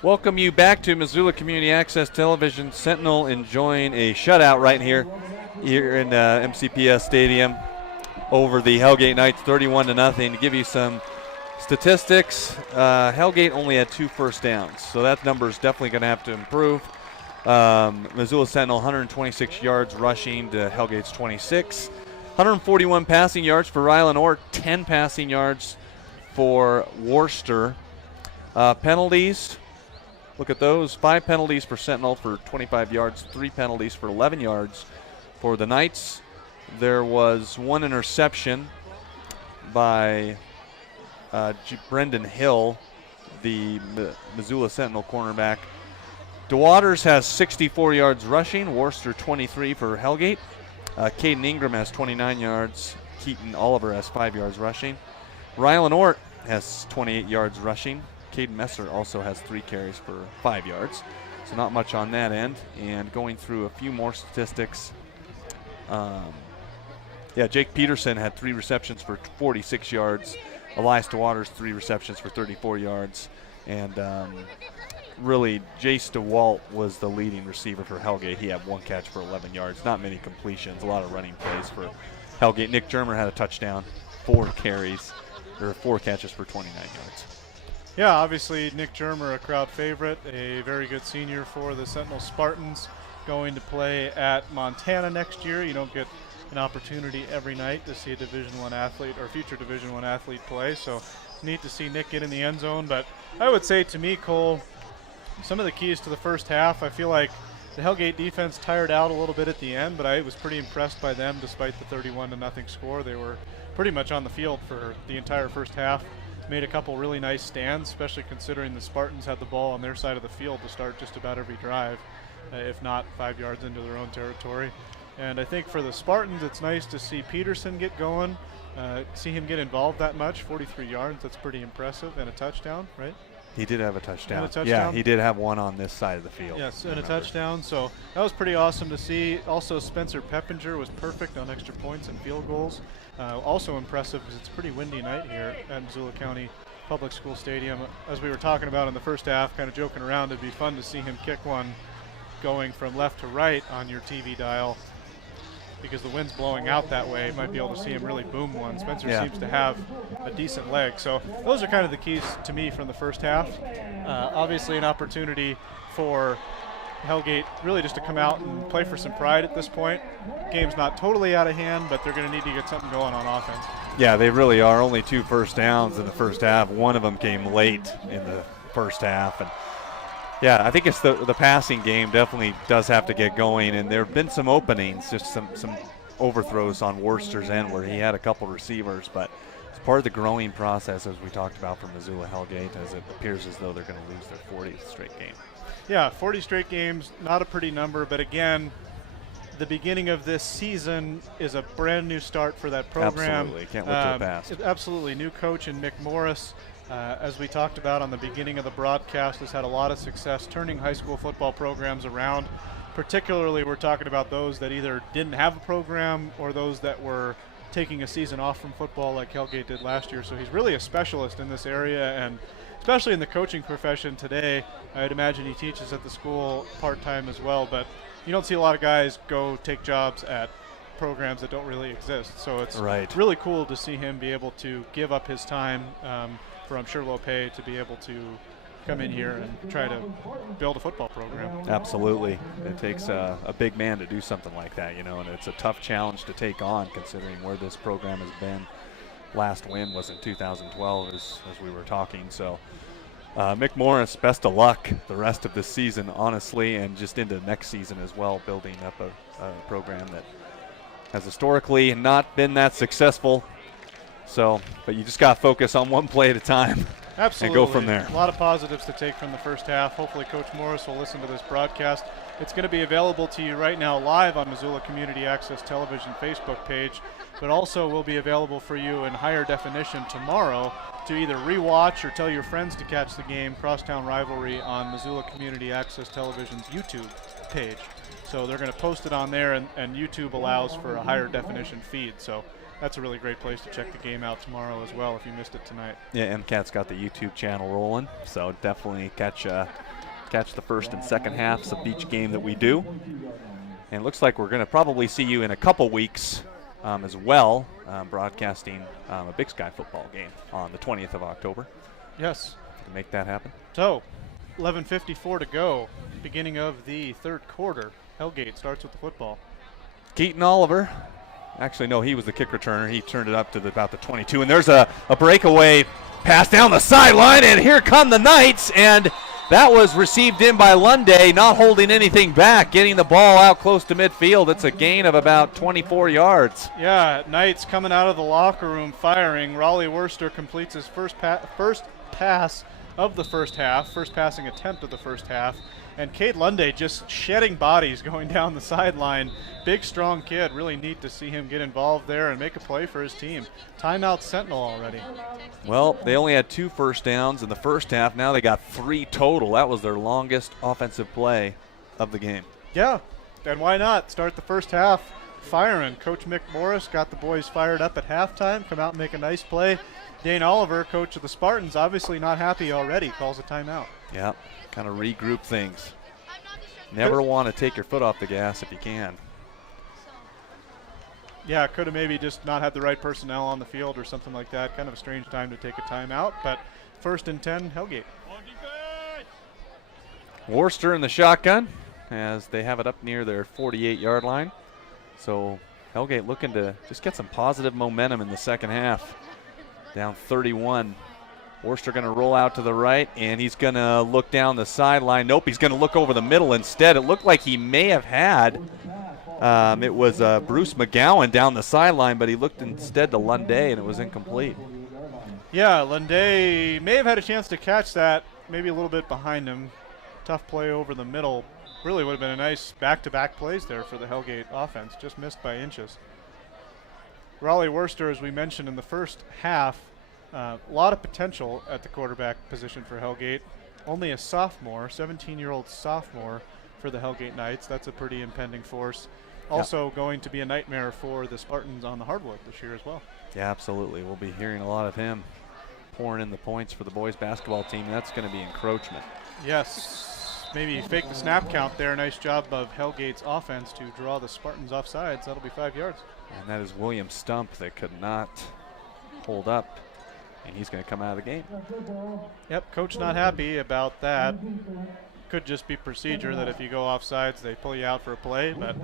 Welcome you back to Missoula Community Access Television. Sentinel enjoying a shutout right here in MCPS Stadium over the Hellgate Knights, 31-0. To give you some statistics, Hellgate only had 2 first downs, so that number is definitely going to have to improve. Missoula Sentinel 126 yards rushing to Hellgate's 26. 141 passing yards for Ryland Ort, 10 passing yards for Worcester. Penalties. Look at those. 5 penalties for Sentinel for 25 yards, 3 penalties for 11 yards for the Knights. There was 1 interception by Brendan Hill, the Missoula Sentinel cornerback. DeWaters has 64 yards rushing, Worcester 23 for Hellgate. Caden Ingram has 29 yards. Keaton Oliver has 5 yards rushing. Ryland Ort has 28 yards rushing. Caden Messer also has 3 carries for 5 yards. So not much on that end. And going through a few more statistics. Jake Peterson had 3 receptions for 46 yards. Elias DeWaters 3 receptions for 34 yards. And really, Jace DeWalt was the leading receiver for Hellgate. He had 1 catch for 11 yards. Not many completions, a lot of running plays for Hellgate. Nick Germer had a touchdown, 4 catches for 29 yards. Yeah, obviously Nick Germer, a crowd favorite, a very good senior for the Sentinel Spartans, going to play at Montana next year. You don't get an opportunity every night to see a Division I athlete or future Division I athlete play, so it's neat to see Nick get in the end zone. But I would say, to me, Cole, some of the keys to the first half, I feel like the Hellgate defense tired out a little bit at the end, but I was pretty impressed by them despite the 31-0 score. They were pretty much on the field for the entire first half. Made a couple really nice stands, especially considering the Spartans had the ball on their side of the field to start just about every drive, if not 5 yards into their own territory. And I think for the Spartans, it's nice to see Peterson get going, see him get involved that much. 43 yards, that's pretty impressive, and a touchdown, right? He did have a touchdown. And a touchdown. Yeah, he did have one on this side of the field. Yes, and a touchdown. So that was pretty awesome to see. Also, Spencer Peppinger was perfect on extra points and field goals. Also impressive because it's a pretty windy night here at Missoula County Public School Stadium. As we were talking about in the first half, kind of joking around, it'd be fun to see him kick one going from left to right on your TV dial, because the wind's blowing out that way. You might be able to see him really boom one. Spencer seems to have a decent leg. So those are kind of the keys to me from the first half. Obviously an opportunity for Hellgate really just to come out and play for some pride at this point. Game's not totally out of hand, but they're going to need to get something going on offense. Yeah, they really are. Only 2 first downs in the first half. One of them came late in the first half. And yeah, I think it's the passing game definitely does have to get going, and there have been some openings, just some overthrows on Worcester's end where he had a couple receivers, but it's part of the growing process, as we talked about, for Missoula Hellgate, as it appears as though they're going to lose their 40th straight game. Yeah, 40 straight games, not a pretty number, but again, the beginning of this season is a brand new start for that program. Absolutely, can't look to the past. Absolutely, new coach in Mick Morris. As we talked about on the beginning of the broadcast, has had a lot of success turning high school football programs around. Particularly, we're talking about those that either didn't have a program or those that were taking a season off from football like Hellgate did last year. So he's really a specialist in this area, and especially in the coaching profession today. I'd imagine he teaches at the school part-time as well, but you don't see a lot of guys go take jobs at programs that don't really exist. So it's really cool to see him be able to give up his time for, I'm sure, low pay, to be able to come in here and try to build a football program. Absolutely. It takes a big man to do something like that, and it's a tough challenge to take on considering where this program has been. Last win was in 2012, as we were talking. So Mick Morris, best of luck the rest of this season, honestly, and just into next season as well, building up a program that has historically not been that successful. So, but you just got to focus on one play at a time. Absolutely. And go from there. A lot of positives to take from the first half. Hopefully Coach Morris will listen to this broadcast. It's going to be available to you right now live on Missoula Community Access Television Facebook page, but also will be available for you in higher definition tomorrow to either rewatch or tell your friends to catch the game, Crosstown Rivalry, on Missoula Community Access Television's YouTube page. So they're going to post it on there, and YouTube allows for a higher definition feed. So that's a really great place to check the game out tomorrow as well if you missed it tonight. Yeah, MCAT's got the YouTube channel rolling, so definitely catch the first and second halves of each game that we do. And it looks like we're going to probably see you in a couple weeks as well, broadcasting a Big Sky football game on the 20th of October. Yes. To make that happen. So, 11:54 to go, beginning of the third quarter. Hellgate starts with the football. Keaton Oliver, actually no, he was the kick returner. He turned it up to about the 22, and there's a breakaway pass down the sideline, and here come the Knights, and that was received in by Lunday, not holding anything back, getting the ball out close to midfield. It's a gain of about 24 yards. Yeah, Knights coming out of the locker room firing. Raleigh Worcester completes his first pass of the first half, first passing attempt of the first half. And Cade Lunday just shedding bodies going down the sideline. Big, strong kid. Really neat to see him get involved there and make a play for his team. Timeout Sentinel already. Well, they only had 2 first downs in the first half. Now they got 3 total. That was their longest offensive play of the game. Yeah, and why not start the first half firing? Coach Mick Morris got the boys fired up at halftime, come out and make a nice play. Dane Oliver, coach of the Spartans, obviously not happy already, calls a timeout. Yeah, kind of regroup things. Never want to take your foot off the gas if you can. Yeah, could have maybe just not had the right personnel on the field or something like that. Kind of a strange time to take a timeout, but 1st and 10, Hellgate. Worcester in the shotgun as they have it up near their 48-yard line. So Hellgate looking to just get some positive momentum in the second half. Down 31. Worcester going to roll out to the right, and he's going to look down the sideline. Nope, he's going to look over the middle instead. It looked like he may have had, it was Bruce McGowan down the sideline, but he looked instead to Lunday, and it was incomplete. Yeah, Lunday may have had a chance to catch that, maybe a little bit behind him. Tough play over the middle. Really would have been a nice back-to-back plays there for the Hellgate offense, just missed by inches. Raleigh Worcester, as we mentioned in the first half, a lot of potential at the quarterback position for Hellgate. Only a sophomore, 17-year-old sophomore for the Hellgate Knights. That's a pretty impending force. Also going to be a nightmare for the Spartans on the hardwood this year as well. Yeah, absolutely. We'll be hearing a lot of him pouring in the points for the boys basketball team. That's going to be encroachment. Yes, maybe fake the snap count there. Nice job of Hellgate's offense to draw the Spartans off sides. That'll be 5 yards. And that is William Stump that could not hold up, and he's going to come out of the game. Yep, coach not happy about that. Could just be procedure that if you go off sides, they pull you out for a play, but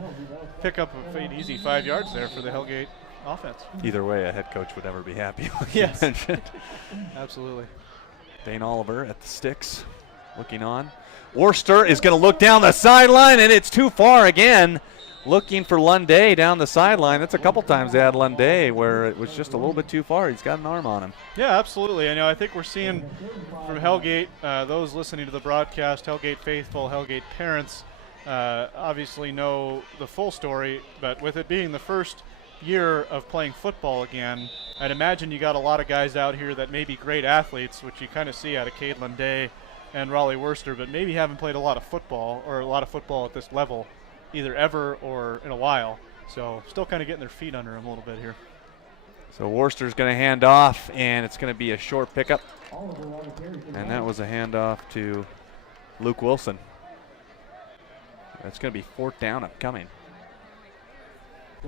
pick up an easy 5 yards there for the Hellgate offense. Either way, a head coach would never be happy. Yes, absolutely. Dane Oliver at the sticks, looking on. Worcester is going to look down the sideline, and it's too far again. Looking for Lunday down the sideline. That's a couple times they had Lunday where it was just a little bit too far. He's got an arm on him. Yeah, absolutely. I think we're seeing from Hellgate, those listening to the broadcast, Hellgate faithful, Hellgate parents, obviously know the full story, but with it being the first year of playing football again, I'd imagine you got a lot of guys out here that may be great athletes, which you kind of see out of Cade Lunday and Raleigh Worcester, but maybe haven't played a lot of football or a lot of football at this level, either ever or in a while. So still kind of getting their feet under them a little bit here. So Worcester's going to hand off, and it's going to be a short pickup. And that was a handoff to Luke Wilson. It's going to be 4th down upcoming.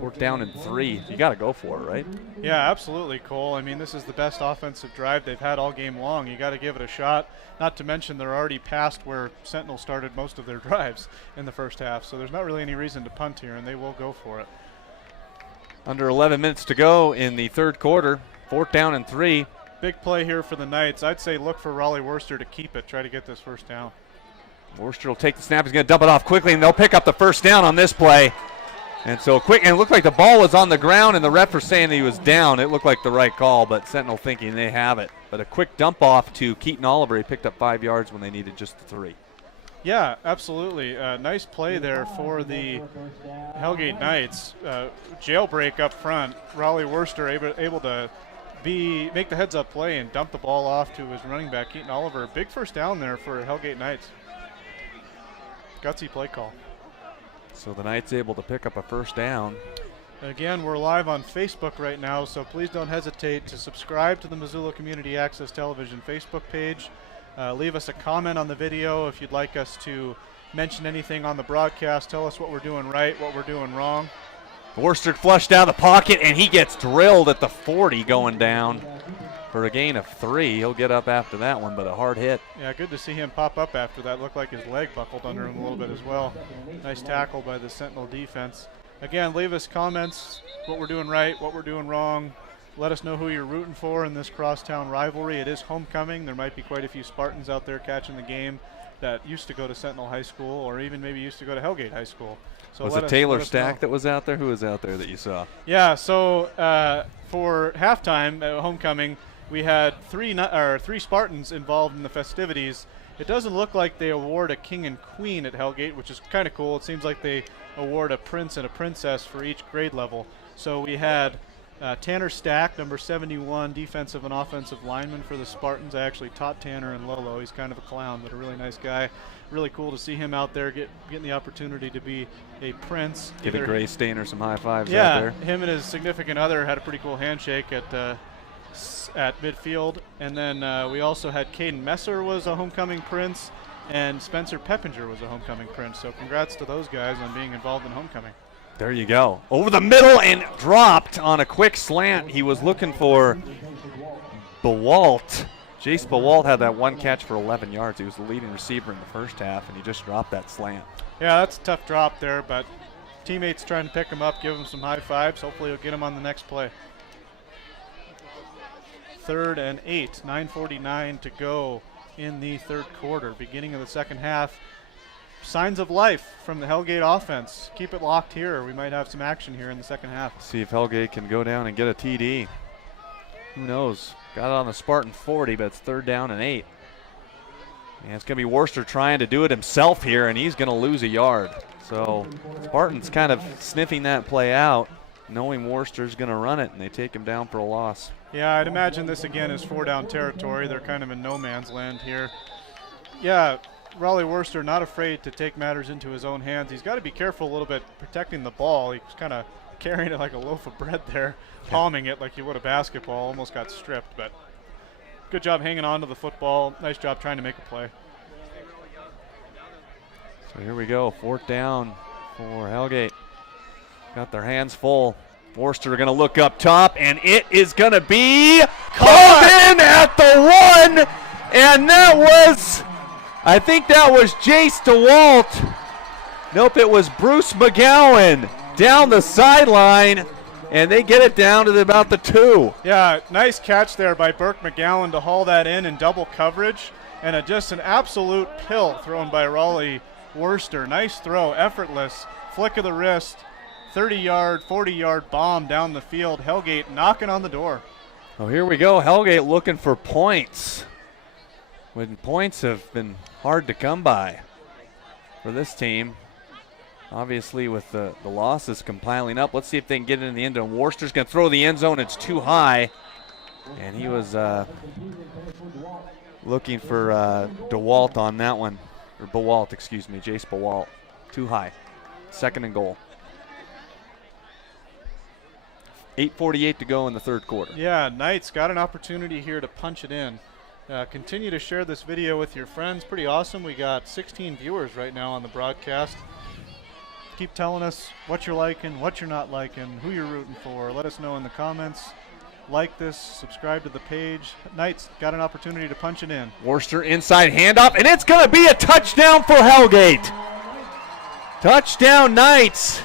4th down and 3. You got to go for it, right? Yeah, absolutely, Cole. I mean, this is the best offensive drive they've had all game long. You got to give it a shot. Not to mention they're already past where Sentinel started most of their drives in the first half. So there's not really any reason to punt here, and they will go for it. Under 11 minutes to go in the third quarter. 4th down and 3. Big play here for the Knights. I'd say look for Raleigh Worcester to keep it. Try to get this first down. Worcester will take the snap. He's going to dump it off quickly, and they'll pick up the first down on this play. And so quick, and it looked like the ball was on the ground, and the ref was saying that he was down. It looked like the right call, but Sentinel thinking they have it. But a quick dump off to Keaton Oliver. He picked up 5 yards when they needed just 3. Yeah, absolutely. Nice play there for the Hellgate Knights. Jailbreak up front. Raleigh Worcester able to make the heads-up play and dump the ball off to his running back, Keaton Oliver. Big first down there for Hellgate Knights. Gutsy play call. So the Knights able to pick up a first down. Again, we're live on Facebook right now, so please don't hesitate to subscribe to the Missoula Community Access Television Facebook page. Leave us a comment on the video if you'd like us to mention anything on the broadcast. Tell us what we're doing right, what we're doing wrong. Worster flushed out of the pocket, and he gets drilled at the 40 going down for a gain of 3. He'll get up after that one, but a hard hit. Yeah, good to see him pop up after that. Looked like his leg buckled under him a little bit as well. Nice tackle by the Sentinel defense. Again, leave us comments, what we're doing right, what we're doing wrong. Let us know who you're rooting for in this crosstown rivalry. It is homecoming. There might be quite a few Spartans out there catching the game that used to go to Sentinel High School or even maybe used to go to Hellgate High School. So was it Taylor Stack that was out there? Who was out there that you saw? Yeah, so for halftime at homecoming, we had three Spartans involved in the festivities. It doesn't look like they award a king and queen at Hellgate, which is kind of cool. It seems like they award a prince and a princess for each grade level. So we had Tanner Stack, number 71, defensive and offensive lineman for the Spartans. I actually taught Tanner in Lolo. He's kind of a clown, but a really nice guy. Really cool to see him out there getting the opportunity to be a prince. Giving Gray Stainer some high fives yeah, out there. Him and his significant other had a pretty cool handshake at midfield. And then we also had Caden Messer was a homecoming prince, and Spencer Peppinger was a homecoming prince. So congrats to those guys on being involved in homecoming. There you go. Over the middle and dropped on a quick slant. He was looking for Bewalt. Jace Bewalt had that one catch for 11 yards. He was the leading receiver in the first half, and he just dropped that slant. Yeah, that's a tough drop there, but teammates trying to pick him up, give him some high fives. Hopefully he'll get him on the next play. 3rd and 8, 9:49 to go in the third quarter, beginning of the second half. Signs of life from the Hellgate offense. Keep it locked here. We might have some action here in the second half. See if Hellgate can go down and get a TD. Who knows? Got it on the Spartan 40, but it's 3rd down and 8. And it's going to be Worster trying to do it himself here, and he's going to lose a yard. So Spartan's kind of sniffing that play out, knowing Worster's going to run it, and they take him down for a loss. Yeah, I'd imagine this again is 4-down territory. They're kind of in no man's land here. Yeah, Raleigh Worster not afraid to take matters into his own hands. He's got to be careful a little bit protecting the ball. He's kind of carrying it like a loaf of bread there, palming it like he would a basketball. Almost got stripped, but good job hanging on to the football. Nice job trying to make a play. So here we go, 4th down for Hellgate. Got their hands full. Worster going to look up top, and it is going to be called in at the 1, and that was, I think that was Jace DeWalt. Nope, it was Bruce McGowan down the sideline, and they get it down to about the 2. Yeah, nice catch there by Burke McGowan to haul that in double coverage, and just an absolute pill thrown by Raleigh Worster. Nice throw, effortless, flick of the wrist, 30-yard, 40-yard bomb down the field. Hellgate knocking on the door. Oh, here we go. Hellgate looking for points, when points have been hard to come by for this team. Obviously, with the losses compiling up. Let's see if they can get it in the end zone. Worcester's going to throw the end zone. It's too high. And he was looking for DeWalt on that one. Or Bewalt, excuse me. Jace Bewalt. Too high. 2nd and goal. 8:48 to go in the third quarter. Yeah, Knights got an opportunity here to punch it in. Continue to share this video with your friends. Pretty awesome. We got 16 viewers right now on the broadcast. Keep telling us what you're liking, what you're not liking, who you're rooting for. Let us know in the comments. Like this, subscribe to the page. Knights got an opportunity to punch it in. Worster inside handoff, and it's going to be a touchdown for Hellgate. Touchdown Knights.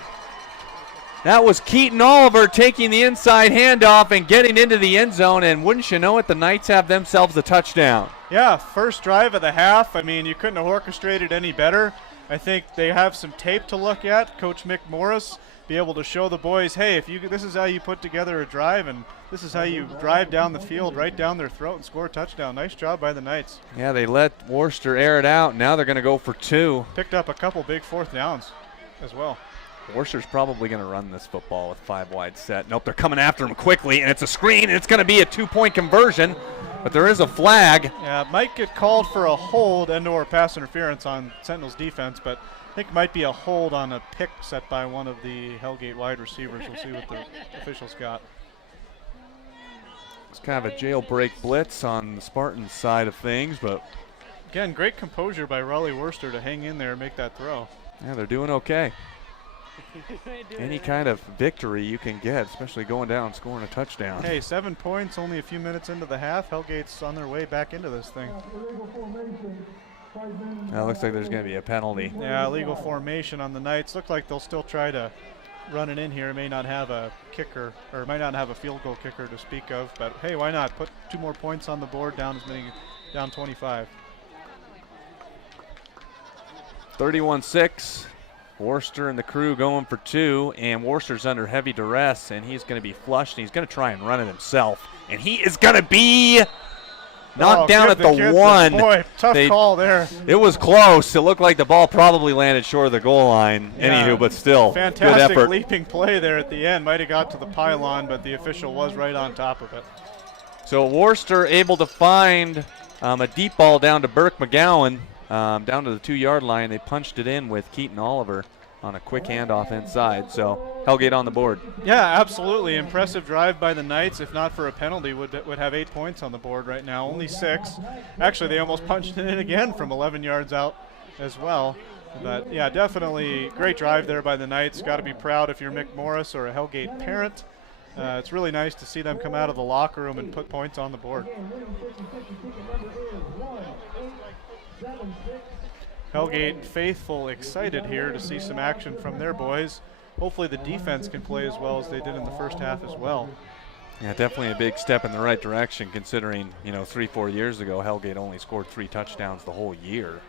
That was Keaton Oliver taking the inside handoff and getting into the end zone, and wouldn't you know it, the Knights have themselves a touchdown. Yeah, first drive of the half. I mean, you couldn't have orchestrated any better. I think they have some tape to look at. Coach Mick Morris be able to show the boys, hey, this is how you put together a drive, and this is how you drive down the field, right down their throat, and score a touchdown. Nice job by the Knights. Yeah, they let Worcester air it out. Now they're going to go for 2. Picked up a couple big 4th downs as well. Worcester's probably going to run this football with 5 wide set. Nope, they're coming after him quickly, and it's a screen, and it's going to be a 2-point conversion, but there is a flag. Yeah, it might get called for a hold and/or pass interference on Sentinel's defense, but I think it might be a hold on a pick set by one of the Hellgate wide receivers. We'll see what the officials got. It's kind of a jailbreak blitz on the Spartans side of things, but again, great composure by Raleigh Worcester to hang in there and make that throw. yeah, they're doing okay. Any kind of victory you can get, especially going down and scoring a touchdown. Hey, 7 points, only a few minutes into the half. Hellgate's on their way back into this thing. It looks like there's going to be a penalty. Yeah, illegal formation on the Knights. Look like they'll still try to run it in here. May not have a kicker, or might not have a field goal kicker to speak of, but hey, why not? Put 2 more points on the board, down 25. 31-6. Worcester and the crew going for 2, and Worcester's under heavy duress, and he's going to be flushed, and he's going to try and run it himself, and he is going to be knocked down at the 1. Boy, tough call there. It was close. It looked like the ball probably landed short of the goal line. Yeah, anywho, but still, fantastic good effort. Leaping play there at the end. Might have got to the pylon, but the official was right on top of it. So Worcester able to find a deep ball down to Burke McGowan. Down to the 2-yard line. They punched it in with Keaton Oliver on a quick handoff inside. So Hellgate on the board. Yeah, absolutely. Impressive drive by the Knights. If not for a penalty, would have 8 points on the board right now. Only 6. Actually, they almost punched it in again from 11 yards out as well. But yeah, definitely great drive there by the Knights. Got to be proud if you're Mick Morris or a Hellgate parent. It's really nice to see them come out of the locker room and put points on the board. Hellgate faithful excited here to see some action from their boys. Hopefully the defense can play as well as they did in the first half as well. Yeah, definitely a big step in the right direction considering, 3-4 years ago, Hellgate only scored 3 touchdowns the whole year.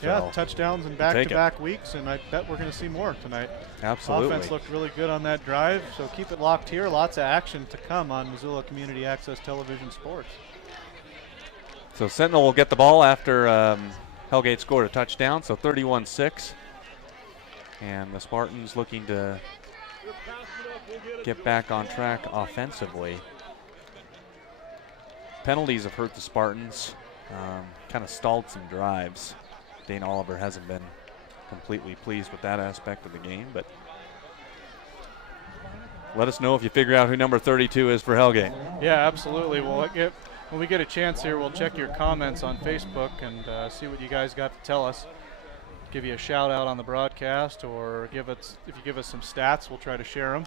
So yeah, touchdowns in back-to-back weeks, and I bet we're going to see more tonight. Absolutely. Offense looked really good on that drive, so keep it locked here. Lots of action to come on Missoula Community Access Television Sports. So Sentinel will get the ball after Hellgate scored a touchdown, so 31-6. And the Spartans looking to get back on track offensively. Penalties have hurt the Spartans, kind of stalled some drives. Dane Oliver hasn't been completely pleased with that aspect of the game, but let us know if you figure out who number 32 is for Hellgate. Yeah, absolutely. When we get a chance here, we'll check your comments on Facebook and see what you guys got to tell us. Give you a shout out on the broadcast, or if you give us some stats, we'll try to share them.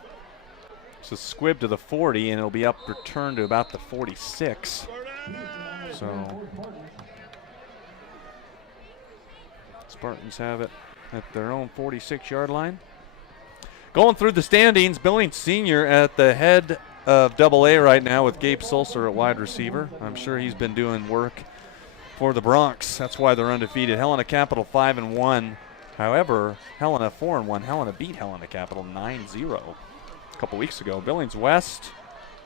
So squib to the 40, and it'll be up returned to about the 46. So Spartans have it at their own 46-yard line. Going through the standings, Billings Senior at the head of AA right now with Gabe Sulcer at wide receiver. I'm sure he's been doing work for the Bronx. That's why they're undefeated. Helena Capital 5-1. However, Helena 4-1. Helena beat Helena Capital 9-0 a couple weeks ago. Billings West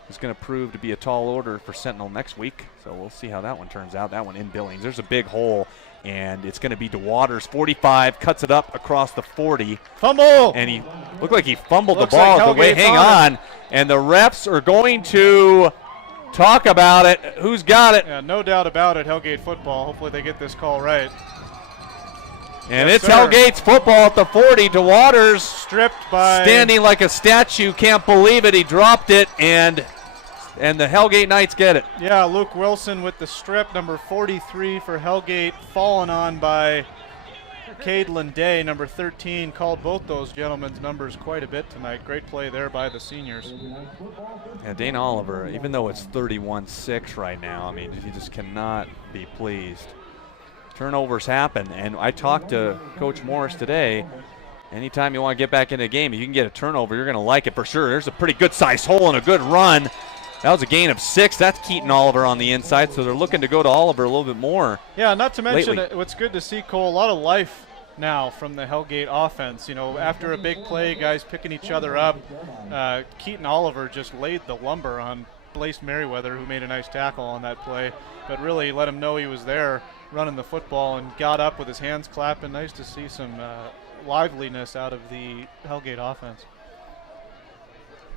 is going to prove to be a tall order for Sentinel next week. So we'll see how that one turns out. That one in Billings. There's a big hole, and it's going to be DeWaters. 45, cuts it up across the 40. Fumble! And he looked like he fumbled Looks the ball. like The way, hang on. And the refs are going to talk about it. Who's got it? Yeah, no doubt about it. Hellgate football. Hopefully they get this call right. And it's Hellgate's football at the 40. DeWaters stripped by standing like a statue. Can't believe it. He dropped it, and the Hellgate Knights get it. Yeah, Luke Wilson with the strip, number 43 for Hellgate, fallen on by Cadeland Day, number 13. Called both those gentlemen's numbers quite a bit tonight. Great play there by the seniors. Yeah, Dane Oliver, even though it's 31-6 right now, I mean, he just cannot be pleased. Turnovers happen, and I talked to Coach Morris today. Anytime you want to get back in a game, if you can get a turnover, you're going to like it for sure. There's a pretty good-sized hole and a good run. That was a gain of 6. That's Keaton Oliver on the inside, so they're looking to go to Oliver a little bit more. Yeah, not to mention lately. What's good to see, Cole, a lot of life now from the Hellgate offense. You know, after a big play, guys picking each other up. Keaton Oliver just laid the lumber on Blaise Merriweather, who made a nice tackle on that play, but really let him know he was there running the football and got up with his hands clapping. Nice to see some liveliness out of the Hellgate offense.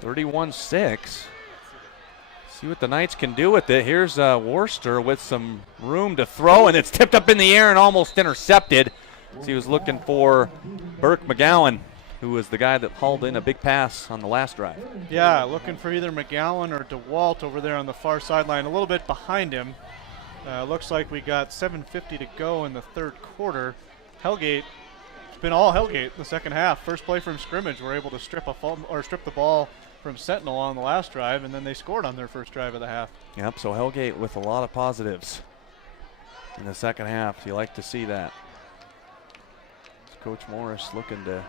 31-6. See what the Knights can do with it. Here's Worcester with some room to throw, and it's tipped up in the air and almost intercepted. So he was looking for Burke McGowan, who was the guy that hauled in a big pass on the last drive. Yeah, looking for either McGowan or DeWalt over there on the far sideline, a little bit behind him. Looks like we got 7:50 to go in the third quarter. Hellgate, it's been all Hellgate in the second half. First play from scrimmage, we're able to strip the ball from Sentinel on the last drive, and then they scored on their first drive of the half. Yep, so Hellgate with a lot of positives in the second half. You like to see that. It's Coach Morris looking to...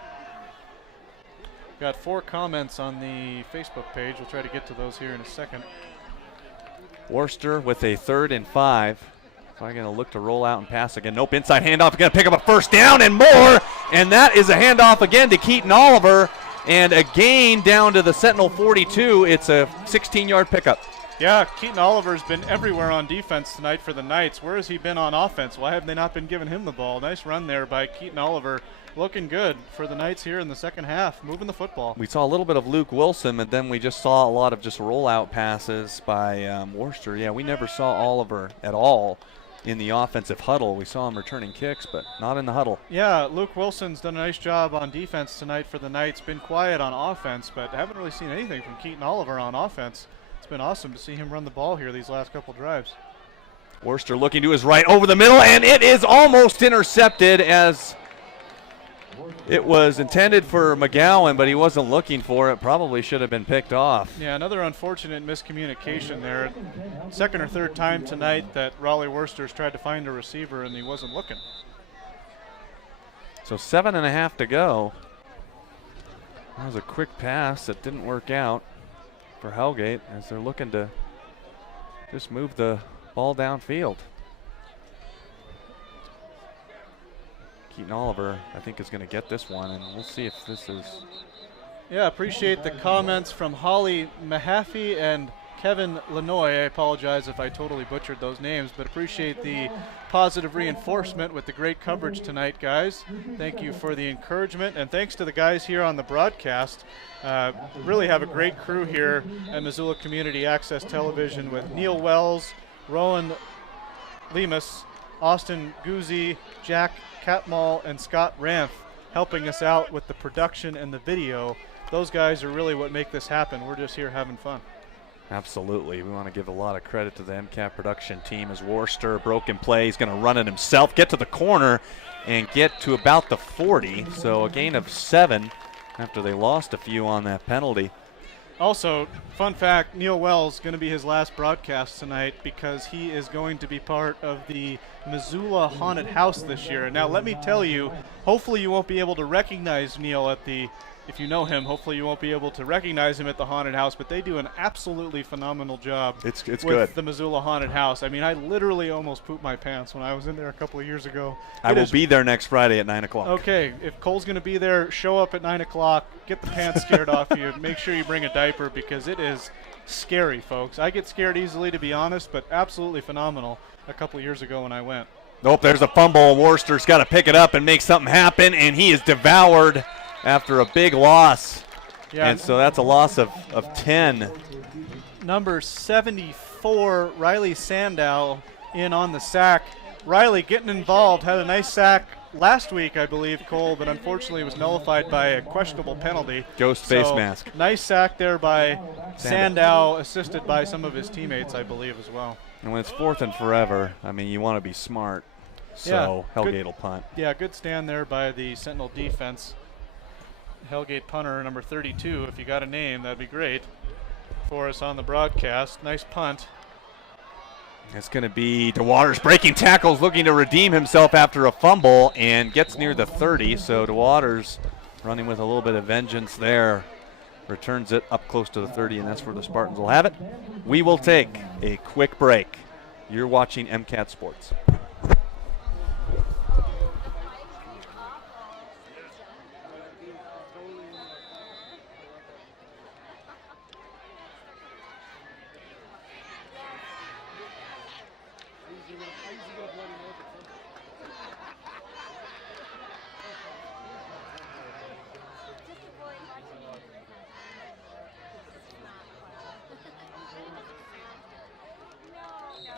Got 4 comments on the Facebook page. We'll try to get to those here in a second. Worcester with a 3rd and 5. So I'm going to look to roll out and pass again. Nope, inside handoff. Going to pick up a first down and more. And that is a handoff again to Keaton Oliver. And a gain down to the Sentinel 42. It's a 16-yard pickup. Yeah, Keaton Oliver's been everywhere on defense tonight for the Knights. Where has he been on offense? Why have they not been giving him the ball? Nice run there by Keaton Oliver. Looking good for the Knights here in the second half, moving the football. We saw a little bit of Luke Wilson, and then we just saw a lot of just rollout passes by Worcester. Yeah, we never saw Oliver at all in the offensive huddle. We saw him returning kicks, but not in the huddle. Yeah, Luke Wilson's done a nice job on defense tonight for the Knights. Been quiet on offense, but haven't really seen anything from Keaton Oliver on offense. It's been awesome to see him run the ball here these last couple drives. Worcester looking to his right over the middle, and it is almost intercepted as it was intended for McGowan, but he wasn't looking for it. Probably should have been picked off. Yeah, another unfortunate miscommunication there. Second or third time tonight that Raleigh Worcester's tried to find a receiver and he wasn't looking. So 7.5 to go. That was a quick pass that didn't work out for Hellgate as they're looking to just move the ball downfield. Keaton Oliver, I think, is going to get this one, and we'll see if this is... Yeah, appreciate the comments from Holly Mahaffey and Kevin Lanoy. I apologize if I totally butchered those names, but appreciate the positive reinforcement with the great coverage tonight, guys. Thank you for the encouragement, and thanks to the guys here on the broadcast. Really have a great crew here at Missoula Community Access Television with Neil Wells, Rowan Lemus, Austin Guse, Jack Catmull, and Scott Ranf helping us out with the production and the video. Those guys are really what make this happen. We're just here having fun. Absolutely. We want to give a lot of credit to the MCAT production team as Worcester, broken play. He's going to run it himself, get to the corner, and get to about the 40. So a gain of 7 after they lost a few on that penalty. Also, fun fact, Neil Wells is going to be his last broadcast tonight because he is going to be part of the Missoula Haunted House this year. Now, let me tell you, hopefully you won't be able to recognize Neil at the, if you know him, hopefully you won't be able to recognize him at the Haunted House, but they do an absolutely phenomenal job It's with good. the Missoula Haunted House. I mean, I literally almost pooped my pants when I was in there a couple of years ago. I will be there next Friday at 9 o'clock. Okay, if Cole's going to be there, show up at 9 o'clock, get the pants scared off you, make sure you bring a diaper because it is scary, folks. I get scared easily, to be honest, but absolutely phenomenal a couple of years ago when I went. Nope, there's a fumble. Worcester's got to pick it up and make something happen, and he is devoured after a big loss. Yeah, and so that's a loss of 10. Number 74, Riley Sandow, in on the sack. Riley getting involved, had a nice sack last week, I believe, Cole, but unfortunately was nullified by a questionable penalty. Ghost face mask. Nice sack there by Sandow, assisted by some of his teammates, I believe, as well. And when it's 4th and forever, I mean, you want to be smart. So Yeah, Hellgate will punt. Yeah, good stand there by the Sentinel defense. Hellgate punter, number 32. If you got a name, that'd be great for us on the broadcast. Nice punt. It's going to be DeWaters breaking tackles, looking to redeem himself after a fumble, and gets near the 30. So DeWaters running with a little bit of vengeance there. Returns it up close to the 30, and that's where the Spartans will have it. We will take a quick break. You're watching MCAT Sports.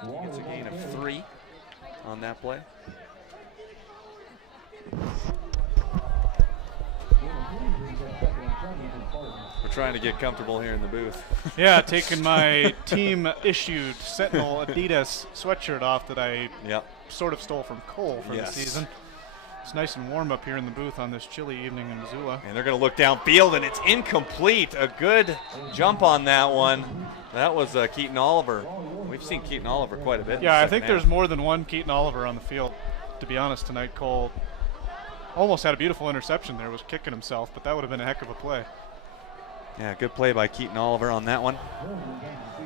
He gets a gain of 3 on that play. We're trying to get comfortable here in the booth. Yeah, taking my team-issued Sentinel Adidas sweatshirt off that I sort of stole from Cole for the season. It's nice and warm up here in the booth on this chilly evening in Missoula. And they're going to look downfield, and it's incomplete. A good jump on that one. That was Keaton Oliver. We've seen Keaton Oliver quite a bit. Yeah, I think there's more than one Keaton Oliver on the field. To be honest, tonight, Cole almost had a beautiful interception there, was kicking himself, but that would have been a heck of a play. Yeah, good play by Keaton Oliver on that one.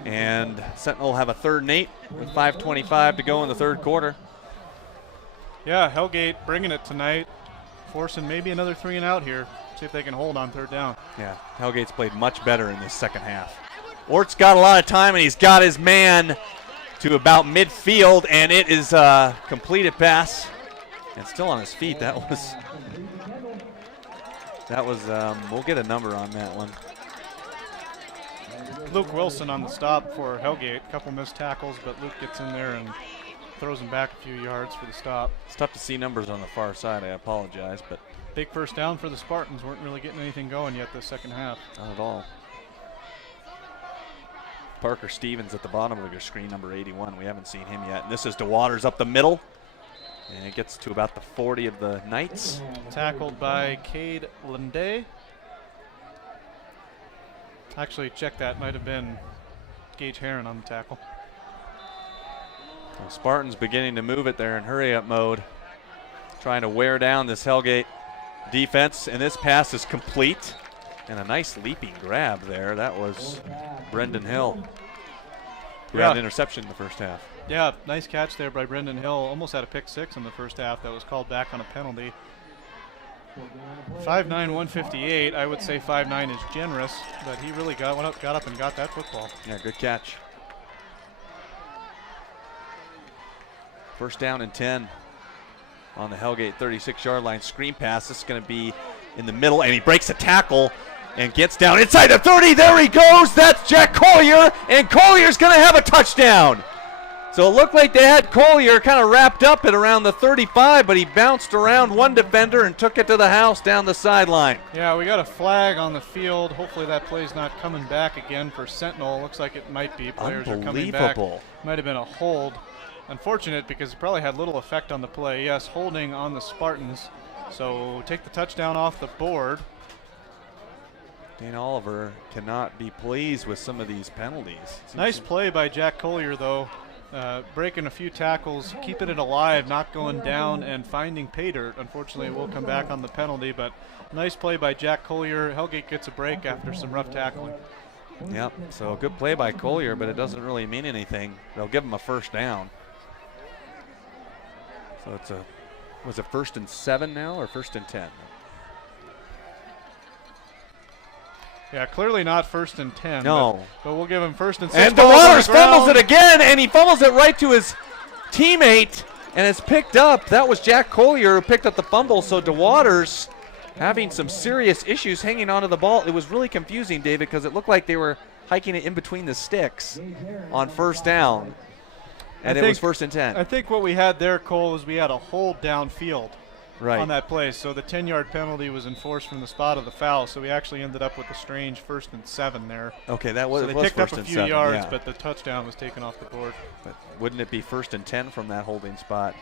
And Sentinel have a 3rd and 8 with 5:25 to go in the 3rd quarter. Yeah, Hellgate bringing it tonight, forcing maybe another 3 and out here. See if they can hold on 3rd down. Yeah, Hellgate's played much better in this second half. Ort's got a lot of time, and he's got his man to about midfield, and it is a completed pass. And still on his feet. That was we'll get a number on that one. Luke Wilson on the stop for Hellgate. A couple missed tackles, but Luke gets in there and throws him back a few yards for the stop. It's tough to see numbers on the far side. I apologize, but big first down for the Spartans. Weren't really getting anything going yet this second half. Not at all. Parker Stevens at the bottom of your screen, number 81. We haven't seen him yet. And this is DeWaters up the middle. And it gets to about the 40 of the Knights. Tackled by Cade Lunde. Actually, check that. Might have been Gage Heron on the tackle. The Spartans beginning to move it there in hurry-up mode. Trying to wear down this Hellgate defense. And this pass is complete. And a nice leaping grab there. That was Brendan Hill, who had an interception in the first half. Yeah, nice catch there by Brendan Hill. Almost had a pick 6 in the first half that was called back on a penalty. 5'9", 158. I would say 5'9" is generous, but he really got up and got that football. Yeah, good catch. First down and 10 on the Hellgate 36-yard line. Screen pass. This is going to be in the middle, and he breaks a tackle and gets down inside the 30. There he goes. That's Jack Collier, and Collier's going to have a touchdown. So it looked like they had Collier kind of wrapped up at around the 35, but he bounced around one defender and took it to the house down the sideline. Yeah, we got a flag on the field. Hopefully that play's not coming back again for Sentinel. Looks like it might be. Players are coming back. Might have been a hold. Unfortunate because it probably had little effect on the play. Yes, holding on the Spartans. So take the touchdown off the board. Dane Oliver cannot be pleased with some of these penalties. Nice play by Jack Collier, though. Breaking a few tackles, keeping it alive, not going down, and finding pay dirt. Unfortunately, we'll come back on the penalty, but nice play by Jack Collier. Hellgate gets a break after some rough tackling. Yep, so a good play by Collier, but it doesn't really mean anything. They'll give him a first down. So it's was it 1st and 7 now, or 1st and 10? Yeah, clearly not 1st and 10. No. But we'll give him 1st and 6. And DeWaters fumbles it again, and he fumbles it right to his teammate, and it's picked up. That was Jack Collier who picked up the fumble, so DeWaters having some serious issues hanging onto the ball. It was really confusing, David, because it looked like they were hiking it in between the sticks on first down, and it was 1st and 10. I think what we had there, Cole, is we had a hold downfield. Right. On that play. So the 10-yard penalty was enforced from the spot of the foul, so we actually ended up with a strange 1st and 7 there. Okay, that was, so they picked up a few yards, but the touchdown was taken off the board. But wouldn't it be 1st and 10 from that holding spot?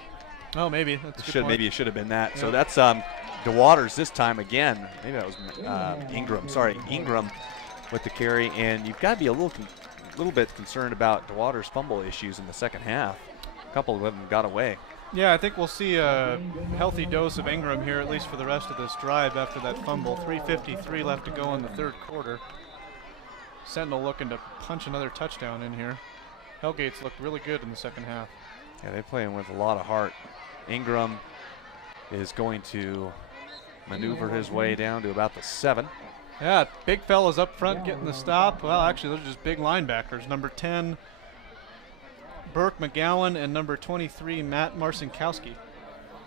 Oh, maybe. That's a good point. Maybe it should have been that. Yeah. So that's DeWaters this time again. Maybe that was Ingram. Sorry, Ingram with the carry, and you've got to be a little bit concerned about DeWaters' fumble issues in the second half. A couple of them got away. Yeah, I think we'll see a healthy dose of Ingram here, at least for the rest of this drive after that fumble. 3:53 left to go in the 3rd quarter. Sentinel looking to punch another touchdown in here. Hellgate's looked really good in the second half. Yeah, they're playing with a lot of heart. Ingram is going to maneuver his way down to about the 7. Yeah, big fellas up front getting the stop. Well, actually, those are just big linebackers. Number 10, Burke McGowan, and number 23, Matt Marcinkowski.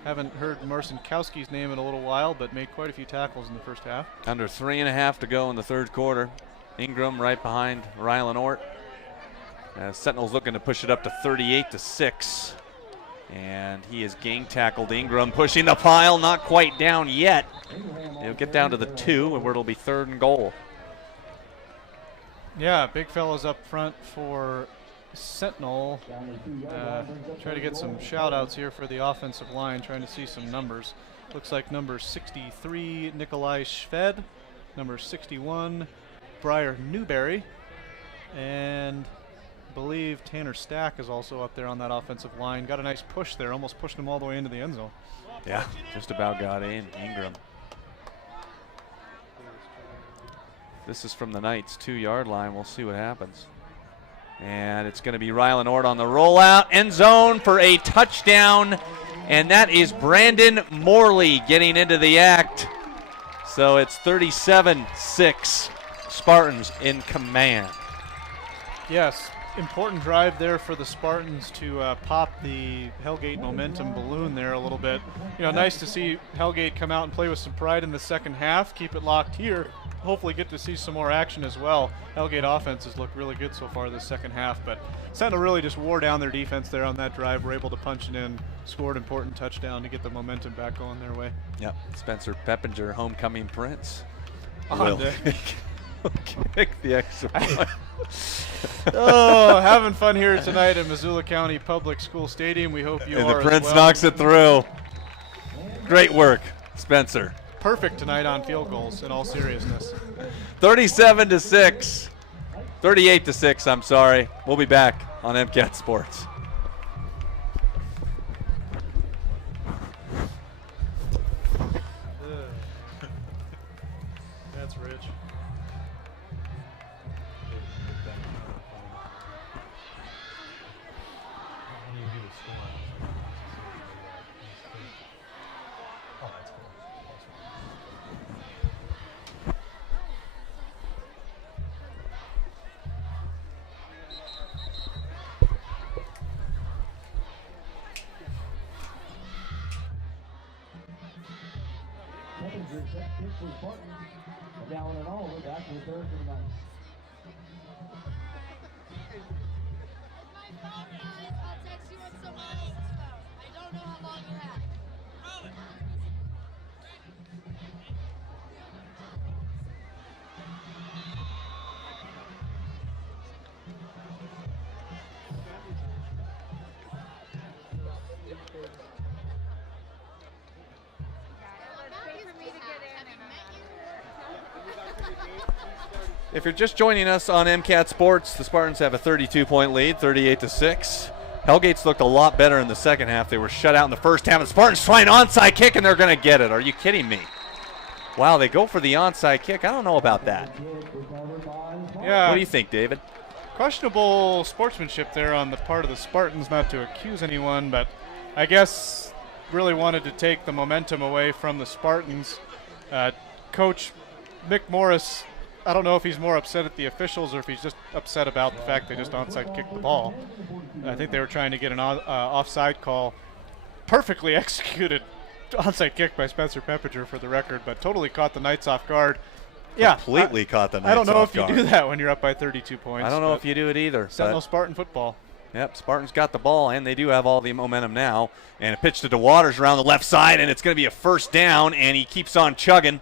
Haven't heard Marcinkowski's name in a little while, but made quite a few tackles in the first half. Under 3.5 to go in the 3rd quarter. Ingram right behind Rylan Ort. Sentinel's looking to push it up to 38-6. And he has gang tackled Ingram, pushing the pile, not quite down yet. He'll get down to the 2, and where it'll be 3rd and goal. Yeah, big fellas up front for Sentinel. Try to get some shout outs here for the offensive line, trying to see some numbers. Looks like number 63, Nikolai Shved. Number 61, Briar Newberry. And I believe Tanner Stack is also up there on that offensive line. Got a nice push there, almost pushed him all the way into the end zone. Yeah, just about got in. Ingram. This is from the Knights' 2-yard line. We'll see what happens. And it's going to be Rylan Ord on the rollout. End zone for a touchdown. And that is Brandon Morley getting into the act. So it's 37-6. Spartans in command. Yes, important drive there for the Spartans to pop the Hellgate momentum balloon there a little bit. You know, nice to see Hellgate come out and play with some pride in the second half. Keep it locked here. Hopefully get to see some more action as well. Hellgate offenses look really good so far this second half, but Sentinel really just wore down their defense there on that drive. Were able to punch it in, scored an important touchdown to get the momentum back going their way. Yep, Spencer Peppinger, homecoming prince. Will kick the extra point. Oh, having fun here tonight at Missoula County Public School Stadium. We hope you are. And the Prince as well. knocks it through. Great work, Spencer. Perfect tonight on field goals, in all seriousness. 37-6. 38-6, I'm sorry. We'll be back on MCAT Sports. That's rich. Down and all, we're back to the 3rd and 9. I'll text you when someone else's phone. I don't know how long you have. If you're just joining us on MCAT Sports, the Spartans have a 32-point lead, 38-6. Hellgate's looked a lot better in the second half. They were shut out in the first half. The Spartans try an onside kick, and they're going to get it. Are you kidding me? Wow, they go for the onside kick. I don't know about that. Yeah. What do you think, David? Questionable sportsmanship there on the part of the Spartans, not to accuse anyone, but I guess really wanted to take the momentum away from the Spartans. Coach Mick Morris, I don't know if he's more upset at the officials or if he's just upset about the fact they just onside kicked the ball. I think they were trying to get an offside call. Perfectly executed onside kick by Spencer Peppinger for the record, but totally caught the Knights off guard. Yeah, Completely caught the Knights I don't know off if you guard. do that when you're up by 32 points. I don't know if you do it either. Sentinel Spartan football. Yep, Spartans got the ball, and they do have all the momentum now. And a pitch to DeWaters around the left side, and it's going to be a first down, and he keeps on chugging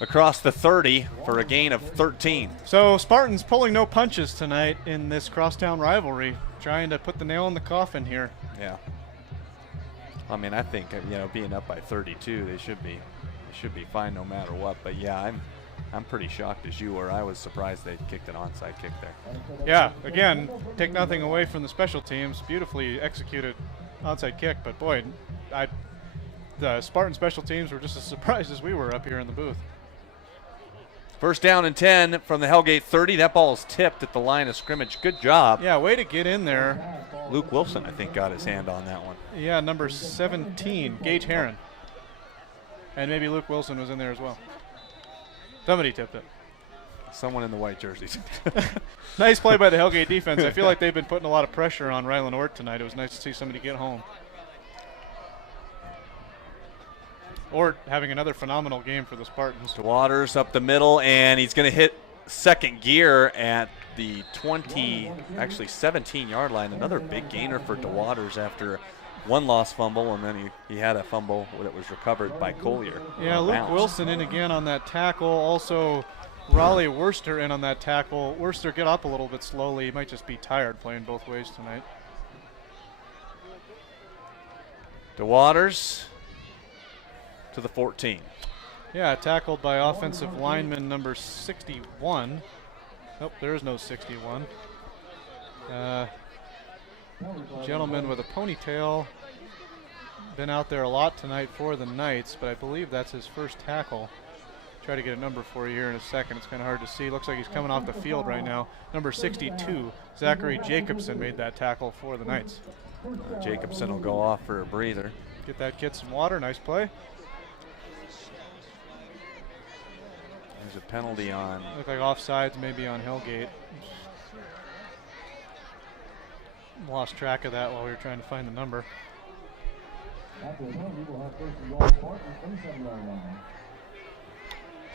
across the 30 for a gain of 13. So Spartans pulling no punches tonight in this crosstown rivalry, trying to put the nail in the coffin here. Yeah. I mean, I think, being up by 32, they should be fine no matter what. But yeah, I'm pretty shocked as you were. I was surprised they kicked an onside kick there. Yeah, again, take nothing away from the special teams. Beautifully executed onside kick, but boy, the Spartan special teams were just as surprised as we were up here in the booth. First down and 10 from the Hellgate 30. That ball is tipped at the line of scrimmage. Good job. Yeah, way to get in there. Luke Wilson, I think, got his hand on that one. Yeah, number 17, Gage Heron. And maybe Luke Wilson was in there as well. Somebody tipped it. Someone in the white jerseys. Nice play by the Hellgate defense. I feel like they've been putting a lot of pressure on Rylan Ort tonight. It was nice to see somebody get home. Ort having another phenomenal game for the Spartans. Waters up the middle, and he's going to hit second gear at the 20, actually 17-yard line. Another big gainer for DeWaters after one lost fumble, and then he had a fumble that was recovered by Collier. Yeah, Luke Wilson in again on that tackle. Also, Raleigh Worcester in on that tackle. Worcester get up a little bit slowly. He might just be tired playing both ways tonight. DeWaters to the 14. Yeah, tackled by offensive lineman number 61. Nope, there is no 61. Gentleman with a ponytail. Been out there a lot tonight for the Knights, but I believe that's his first tackle. Try to get a number for you here in a second. It's kind of hard to see. Looks like he's coming off the field right now. Number 62, Zachary Jacobson, made that tackle for the Knights. Jacobson will go off for a breather. Get that kid some water. Nice play. There's a penalty on. Look like offsides maybe on Hellgate. Lost track of that while we were trying to find the number.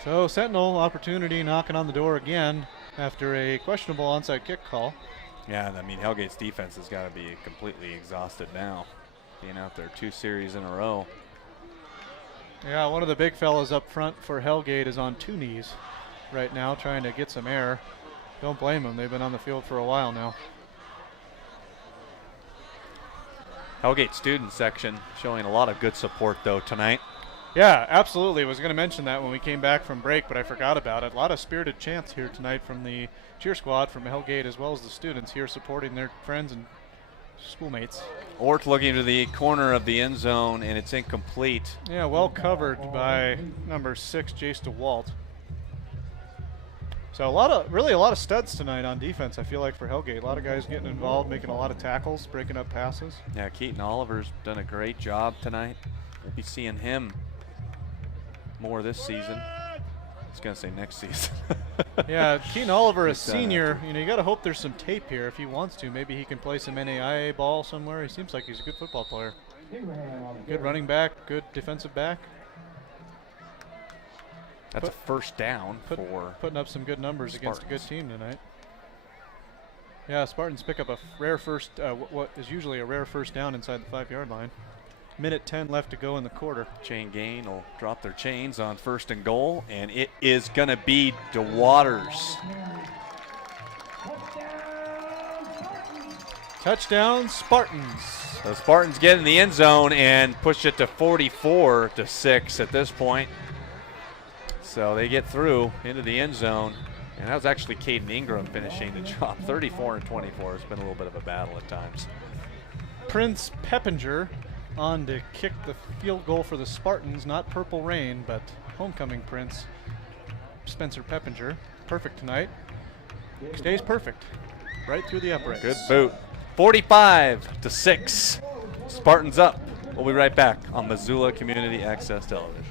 So Sentinel opportunity knocking on the door again after a questionable onside kick call. Yeah, I mean, Hellgate's defense has got to be completely exhausted now, being out there 2 series in a row. Yeah, one of the big fellas up front for Hellgate is on 2 knees right now, trying to get some air. Don't blame them. They've been on the field for a while now. Hellgate student section showing a lot of good support, though, tonight. Yeah, absolutely. I was going to mention that when we came back from break, but I forgot about it. A lot of spirited chants here tonight from the cheer squad from Hellgate, as well as the students here supporting their friends and schoolmates. Ort looking to the corner of the end zone, and it's incomplete. Yeah, well covered by number 6, Jace DeWalt. So really a lot of studs tonight on defense, I feel like, for Hellgate. A lot of guys getting involved, making a lot of tackles, breaking up passes. Yeah, Keaton Oliver's done a great job tonight. We'll be seeing him more this season. I was going to say next season. Yeah, Keaton Oliver, a senior. You know, you got to hope there's some tape here if he wants to. Maybe he can play some NAIA ball somewhere. He seems like he's a good football player. Good running back, good defensive back. That's a first down for putting up some good numbers Spartans against a good team tonight. Yeah, Spartans pick up a rare first, what is usually a rare first down inside the 5-yard line. Minute 10 left to go in the quarter. Chain gain will drop their chains on 1st and goal, and it is going to be DeWaters. Touchdown, Spartans. The Spartans get in the end zone and push it to 44-6 at this point. So they get through into the end zone, and that was actually Caden Ingram finishing the job. 34 and 24. It's been a little bit of a battle at times. Prince Peppinger on to kick the field goal for the Spartans. Not Purple Rain, but homecoming Prince Spencer Peppinger. Perfect tonight. Stays perfect. Right through the uprights. Good boot. 45-6. Spartans up. We'll be right back on Missoula Community Access Television.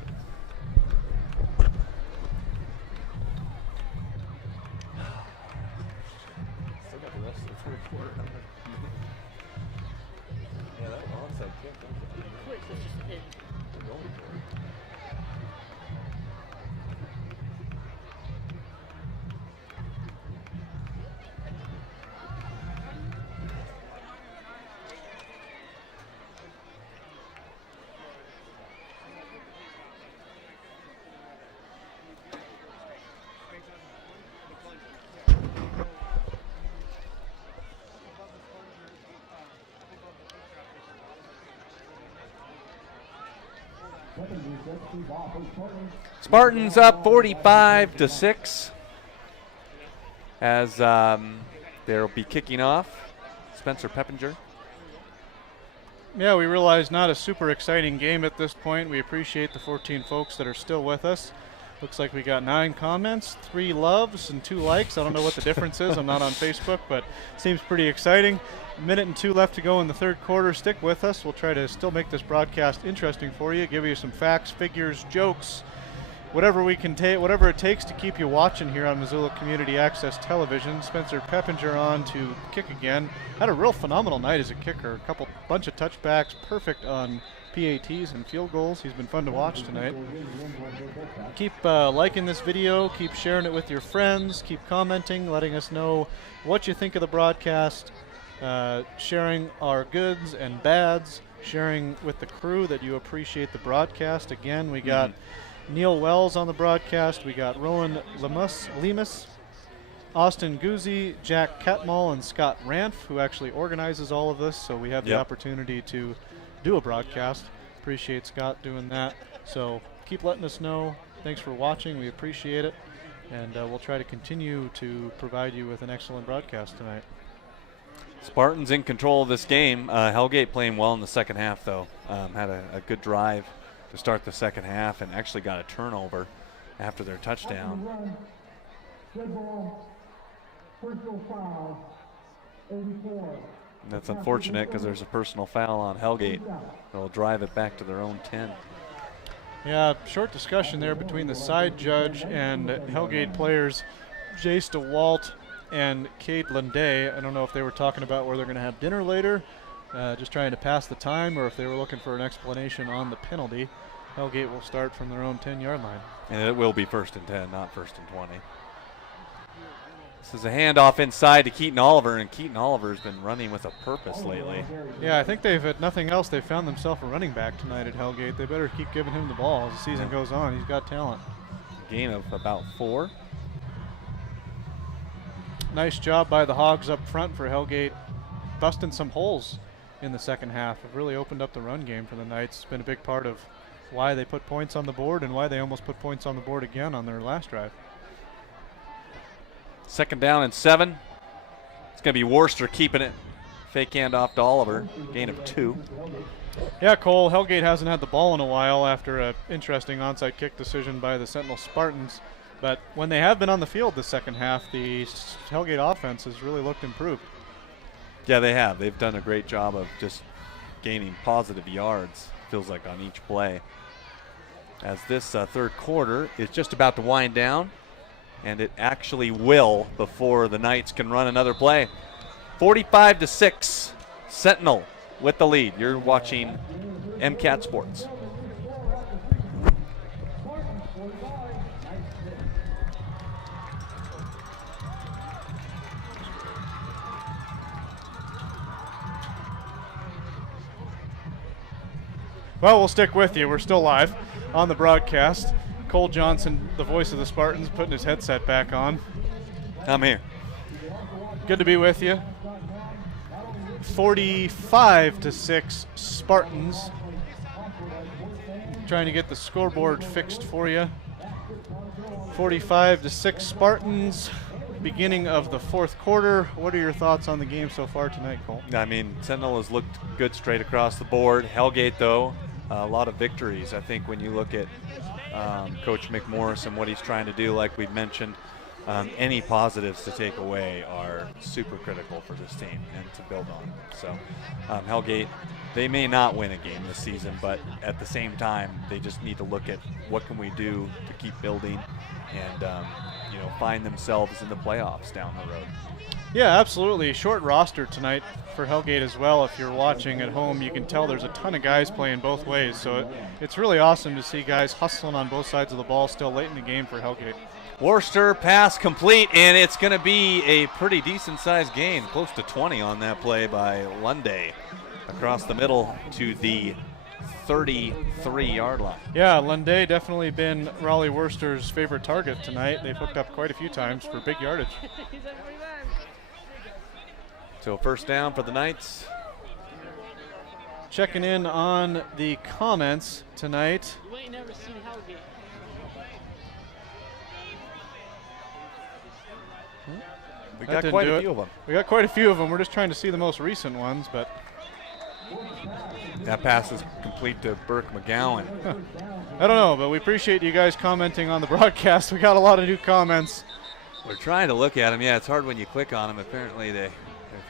Spartans up 45-6 as they'll be kicking off. Spencer Peppinger. Yeah, we realize not a super exciting game at this point. We appreciate the 14 folks that are still with us. Looks like we got 9 comments, 3 loves, and 2 likes. I don't know what the difference is. I'm not on Facebook, but seems pretty exciting. A minute and 2 left to go in the third quarter. Stick with us. We'll try to still make this broadcast interesting for you, give you some facts, figures, jokes, whatever we can take, whatever it takes to keep you watching here on Missoula Community Access Television. Spencer Peppinger on to kick again. Had a real phenomenal night as a kicker. Bunch of touchbacks, perfect on PATs and field goals. He's been fun to watch tonight. Keep liking this video, keep sharing it with your friends, keep commenting, letting us know what you think of the broadcast, sharing our goods and bads, sharing with the crew that you appreciate the broadcast. Again, we got Neil Wells on the broadcast, we got Rowan Lemus, Austin Guse, Jack Catmull, and Scott Ranf, who actually organizes all of this, so we have the opportunity to do a broadcast. Appreciate Scott doing that. So keep letting us know. Thanks for watching. We appreciate it. And we'll try to continue to provide you with an excellent broadcast tonight. Spartans in control of this game. Hellgate playing well in the second half, though. Had a good drive to start the second half and actually got a turnover after their touchdown. Good ball. Personal foul. 84. And that's unfortunate because there's a personal foul on Hellgate. They'll drive it back to their own 10. Yeah, short discussion there between the side judge and Hellgate players, Jace DeWalt and Cade Lunday. I don't know if they were talking about where they're going to have dinner later, just trying to pass the time, or if they were looking for an explanation on the penalty. Hellgate will start from their own 10-yard line. And it will be 1st and 10, not 1st and 20. This is a handoff inside to Keaton Oliver, and Keaton Oliver's been running with a purpose lately. Yeah, I think they've, at nothing else, they've found themselves a running back tonight at Hellgate. They better keep giving him the ball as the season goes on. He's got talent. Gain of about 4. Nice job by the Hogs up front for Hellgate, busting some holes in the second half. It really opened up the run game for the Knights. It's been a big part of why they put points on the board and why they almost put points on the board again on their last drive. 2nd down and 7. It's going to be Worcester keeping it. Fake handoff to Oliver. Gain of 2. Yeah, Cole, Hellgate hasn't had the ball in a while after an interesting onside kick decision by the Sentinel Spartans. But when they have been on the field the second half, the Hellgate offense has really looked improved. Yeah, they have. They've done a great job of just gaining positive yards, feels like, on each play. As this third quarter is just about to wind down. And it actually will before the Knights can run another play. 45-6, Sentinel with the lead. You're watching MCAT Sports. Well, we'll stick with you. We're still live on the broadcast. Cole Johnson, the voice of the Spartans, putting his headset back on. I'm here. Good to be with you. 45-6 Spartans. Trying to get the scoreboard fixed for you. 45-6 Spartans. Beginning of the fourth quarter. What are your thoughts on the game so far tonight, Cole? I mean, Sentinel has looked good straight across the board. Hellgate, though, a lot of victories. I think when you look at Coach McMorris and what he's trying to do, like we've mentioned, any positives to take away are super critical for this team and to build on. So Hellgate, they may not win a game this season, but at the same time, they just need to look at what can we do to keep building and find themselves in the playoffs down the road. Yeah, absolutely. Short roster tonight for Hellgate as well. If you're watching at home, you can tell there's a ton of guys playing both ways. So it's really awesome to see guys hustling on both sides of the ball still late in the game for Hellgate. Worcester pass complete, and it's going to be a pretty decent-sized gain, close to 20 on that play by Lunday across the middle to the 33-yard line. Yeah, Lunday definitely been Raleigh Worcester's favorite target tonight. They've hooked up quite a few times for big yardage. So 1st down for the Knights. Checking in on the comments tonight. You ain't never seen Hellgate. We got quite a few of them. We got quite a few of them. We're just trying to see the most recent ones, but that pass is complete to Burke McGowan. I don't know, but we appreciate you guys commenting on the broadcast. We got a lot of new comments. We're trying to look at them. Yeah, it's hard when you click on them. Apparently they're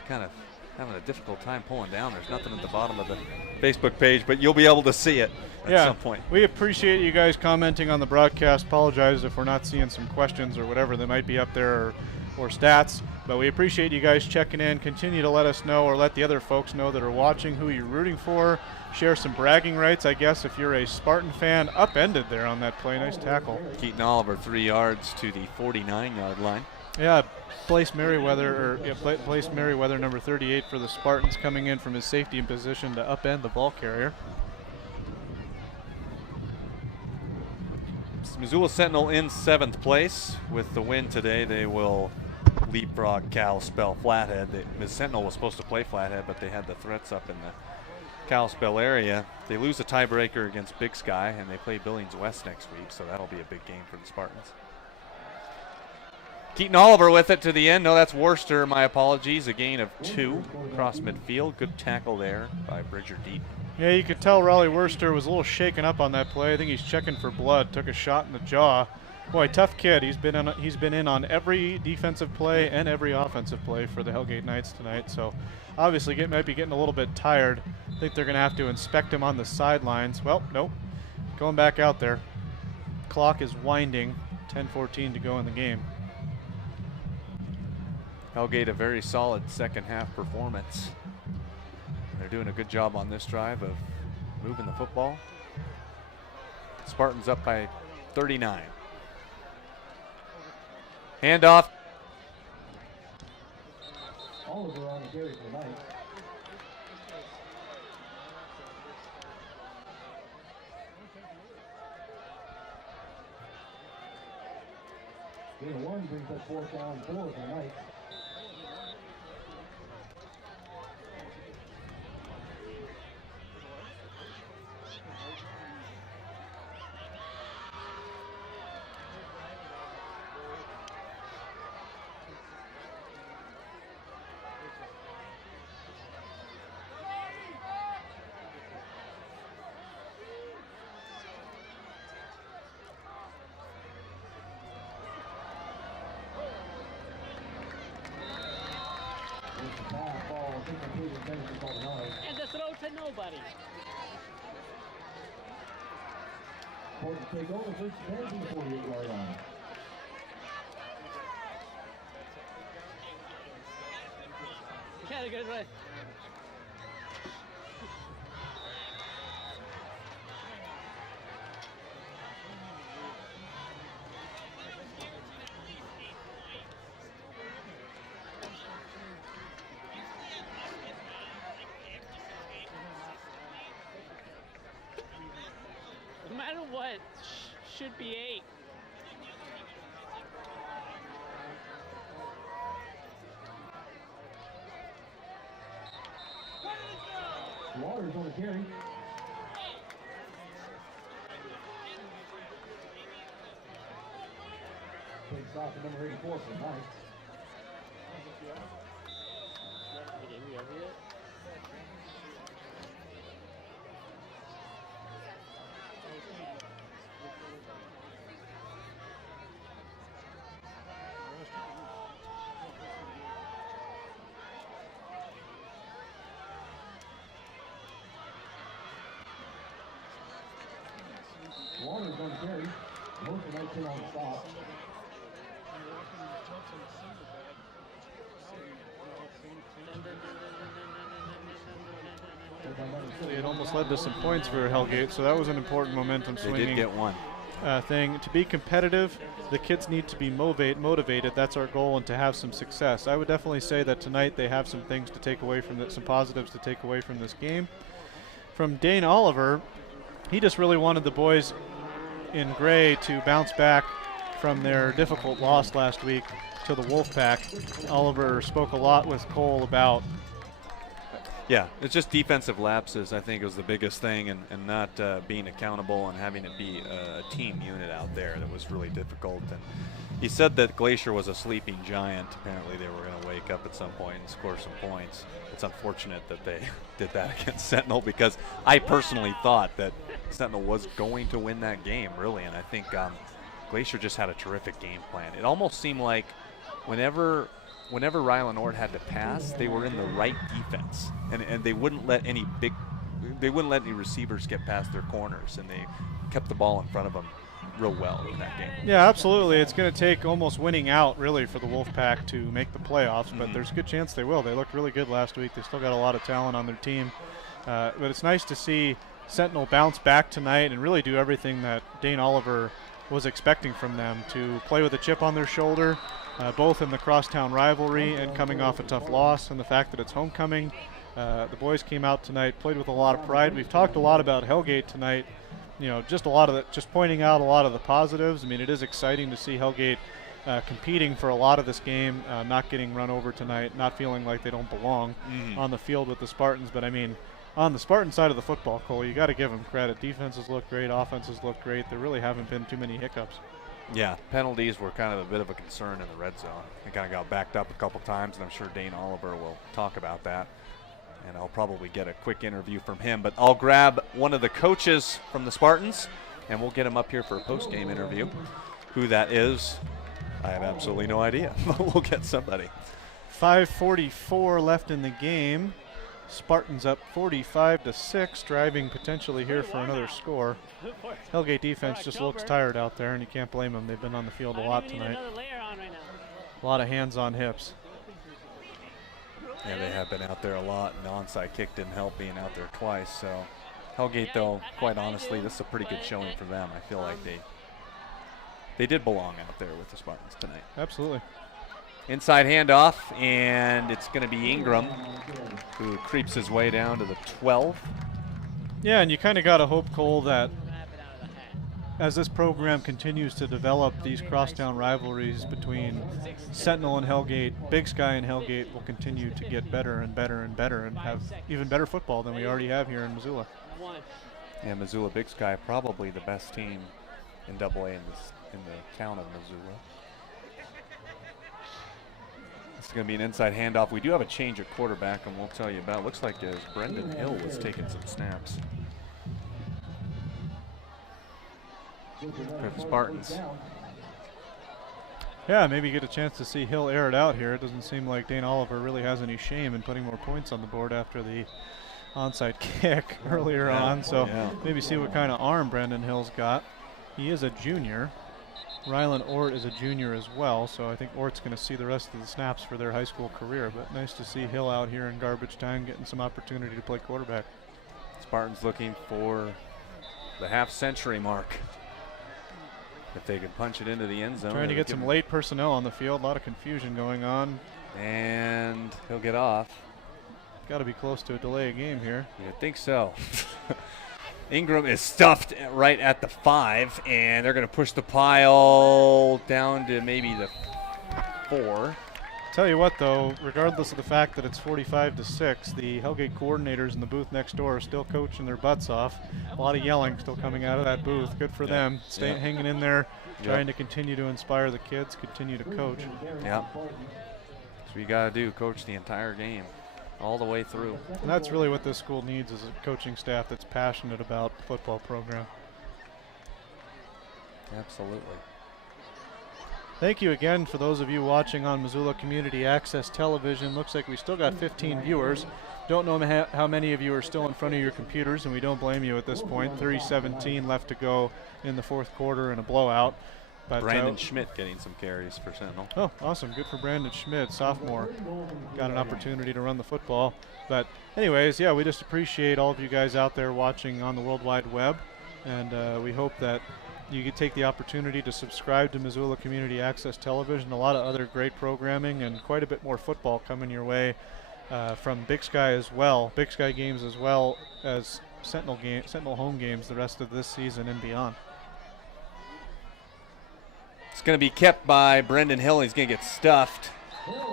kind of having a difficult time pulling down. There's nothing at the bottom of the Facebook page, but you'll be able to see it at some point. We appreciate you guys commenting on the broadcast. Apologize if we're not seeing some questions or whatever that might be up there, or or stats. But we appreciate you guys checking in. Continue to let us know, or let the other folks know that are watching, who you're rooting for. Share some bragging rights, I guess, if you're a Spartan fan. Upended there on that play. Nice tackle. Keaton Oliver 3 yards to the 49-yard line. Yeah, Blaze Merriweather, number 38 for the Spartans, coming in from his safety in position to upend the ball carrier. Missoula Sentinel in 7th place. With the win today, they will leapfrog Kalispell Flathead. Miss Sentinel was supposed to play Flathead, but they had the threats up in the Kalispell area. They lose a tiebreaker against Big Sky, and they play Billings West next week, so that'll be a big game for the Spartans. Keaton Oliver with it to the end. No, that's Worcester. My apologies. A gain of 2 across midfield. Good tackle there by Bridger Deep. Yeah, you could tell Raleigh Worcester was a little shaken up on that play. I think he's checking for blood. Took a shot in the jaw. Boy, tough kid. He's been in on every defensive play and every offensive play for the Hellgate Knights tonight. So obviously might be getting a little bit tired. I think they're going to have to inspect him on the sidelines. Well, nope. Going back out there. Clock is winding. 10:14 to go in the game. Hellgate a very solid second half performance. They're doing a good job on this drive of moving the football. Spartans up by 39. Handoff. Oliver on the carry for Knights. Gain of 1 brings up 4th down 4 for Knights. And the throw to nobody. For the take over, first 48-yard line. Got a good run. No matter what, should be 8. Waters on the carry. Takes off the number 84 for Knights. Waters on the carry. Most of Knights in on the stop. It almost led to some points for Hellgate, so that was an important momentum They swinging did get 1. thing. To be competitive, the kids need to be motivated. That's our goal, and to have some success. I would definitely say that tonight they have some things to take away from some positives to take away from this game. From Dane Oliver, he just really wanted the boys in gray to bounce back from their difficult loss last week to the Wolfpack. Oliver spoke a lot with Cole about. Yeah, it's just defensive lapses, I think, was the biggest thing, and not being accountable and having to be a team unit out there that was really difficult. And he said that Glacier was a sleeping giant. Apparently they were going to wake up at some point and score some points. It's unfortunate that they did that against Sentinel, because I personally thought that Sentinel was going to win that game, really, and I think Glacier just had a terrific game plan. It almost seemed like whenever Ryland Ord had to pass, they were in the right defense, and they wouldn't let any receivers get past their corners, and they kept the ball in front of them real well in that game. Yeah, absolutely. It's going to take almost winning out, really, for the Wolfpack to make the playoffs, but there's a good chance they will. They looked really good last week. They still got a lot of talent on their team. But it's nice to see Sentinel bounce back tonight and really do everything that Dane Oliver was expecting from them, to play with a chip on their shoulder, both in the crosstown rivalry and coming off a tough loss, and the fact that it's homecoming. The boys came out tonight, played with a lot of pride. We've talked a lot about Hellgate tonight. You know, just pointing out a lot of the positives. I mean, it is exciting to see Hellgate competing for a lot of this game, not getting run over tonight, not feeling like they don't belong on the field with the Spartans. But I mean, on the Spartan side of the football, Cole, you got to give them credit. Defenses look great, offenses look great. There really haven't been too many hiccups. Yeah, penalties were kind of a bit of a concern in the red zone. They kind of got backed up a couple times, and I'm sure Dane Oliver will talk about that. And I'll probably get a quick interview from him. But I'll grab one of the coaches from the Spartans, and we'll get him up here for a post-game interview. Who that is, I have absolutely no idea. We'll get somebody. 5:44 left in the game. Spartans up 45-6, driving potentially here for another score. Hellgate defense just looks tired out there, and you can't blame them. They've been on the field a lot tonight. A lot of hands on hips. Yeah, they have been out there a lot, and the onside kick didn't help being out there twice. So Hellgate, though, quite honestly, this is a pretty good showing for them. I feel like they did belong out there with the Spartans tonight. Absolutely. Inside handoff, and it's going to be Ingram who creeps his way down to the 12. Yeah, and you kind of got to hope, Cole, that as this program continues to develop, these crosstown rivalries between Sentinel and Hellgate, Big Sky and Hellgate will continue to get better and better and better, and have even better football than we already have here in Missoula. Yeah, Missoula Big Sky, probably the best team in AA in the town of Missoula. It's going to be an inside handoff. We do have a change at quarterback, and we'll tell you about it. Looks like Brendan Hill was taking some snaps for the Spartans. Yeah, maybe get a chance to see Hill air it out here. It doesn't seem like Dane Oliver really has any shame in putting more points on the board after the onside kick earlier on. So maybe see what kind of arm Brendan Hill's got. He is a junior. Rylan Ort is a junior as well, so I think Ort's going to see the rest of the snaps for their high school career. But nice to see Hill out here in garbage time getting some opportunity to play quarterback. Spartans looking for the half-century mark. If they could punch it into the end zone. Trying to get some late personnel on the field. A lot of confusion going on. And he'll get off. Got to be close to a delay of game here. I think so. Ingram is stuffed right at the 5, and they're going to push the pile down to maybe the 4. Tell you what, though, regardless of the fact that it's 45-6, the Hellgate coordinators in the booth next door are still coaching their butts off. A lot of yelling still coming out of that booth. Good for them. Staying hanging in there, trying to continue to inspire the kids, continue to coach. Yeah. That's what you got to do, coach the entire game, all the way through. And that's really what this school needs, is a coaching staff that's passionate about the football program. Absolutely. Thank you again for those of you watching on Missoula Community Access Television. Looks like we still got 15 viewers. Don't know how many of you are still in front of your computers, and we don't blame you at this point. 3:17 left to go in the fourth quarter in a blowout. But Brandon Schmidt getting some carries for Sentinel. Oh, awesome. Good for Brandon Schmidt, sophomore. Got an opportunity to run the football. But anyways, yeah, we just appreciate all of you guys out there watching on the World Wide Web. And we hope that you could take the opportunity to subscribe to Missoula Community Access Television. A lot of other great programming and quite a bit more football coming your way from Big Sky as well. Big Sky games as well as Sentinel home games the rest of this season and beyond. It's going to be kept by Brendan Hill. He's going to get stuffed.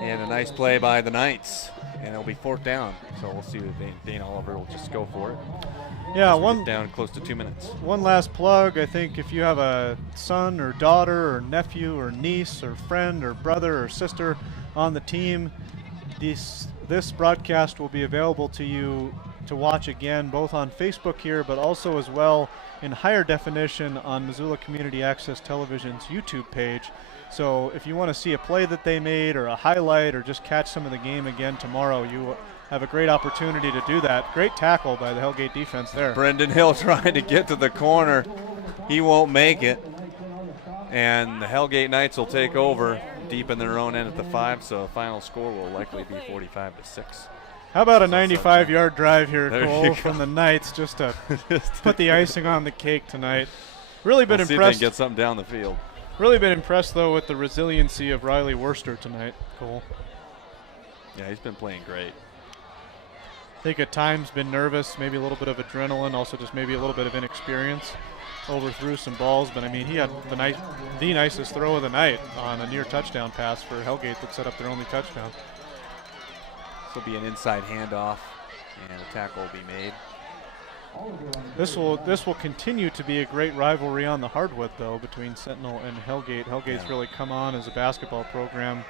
And a nice play by the Knights. And it'll be 4th down. So we'll see if Dane Oliver will just go for it. Yeah, down close to 2 minutes. One last plug. I think if you have a son or daughter or nephew or niece or friend or brother or sister on the team, this broadcast will be available to you to watch again, both on Facebook here, but also as well in higher definition on Missoula Community Access Television's YouTube page. So if you want to see a play that they made or a highlight or just catch some of the game again tomorrow, you have a great opportunity to do that. Great tackle by the Hellgate defense there. Brendan Hill trying to get to the corner. He won't make it. And the Hellgate Knights will take over deep in their own end at the 5, so the final score will likely be 45-6. How about a 95-yard drive here, There you Cole, go. from the Knights, just to put the icing on the cake tonight. Really been We'll see if they can impressed. get something down the field. Really been impressed though with the resiliency of Riley Worcester tonight, Cole. Yeah, he's been playing great. I think at times been nervous, maybe a little bit of adrenaline, also just maybe a little bit of inexperience. Overthrew some balls, but I mean, he had the nicest throw of the night on a near touchdown pass for Hellgate that set up their only touchdown. This will be an inside handoff, and a tackle will be made. This will continue to be a great rivalry on the hardwood, though, between Sentinel and Hellgate. Hellgate's really come on as a basketball program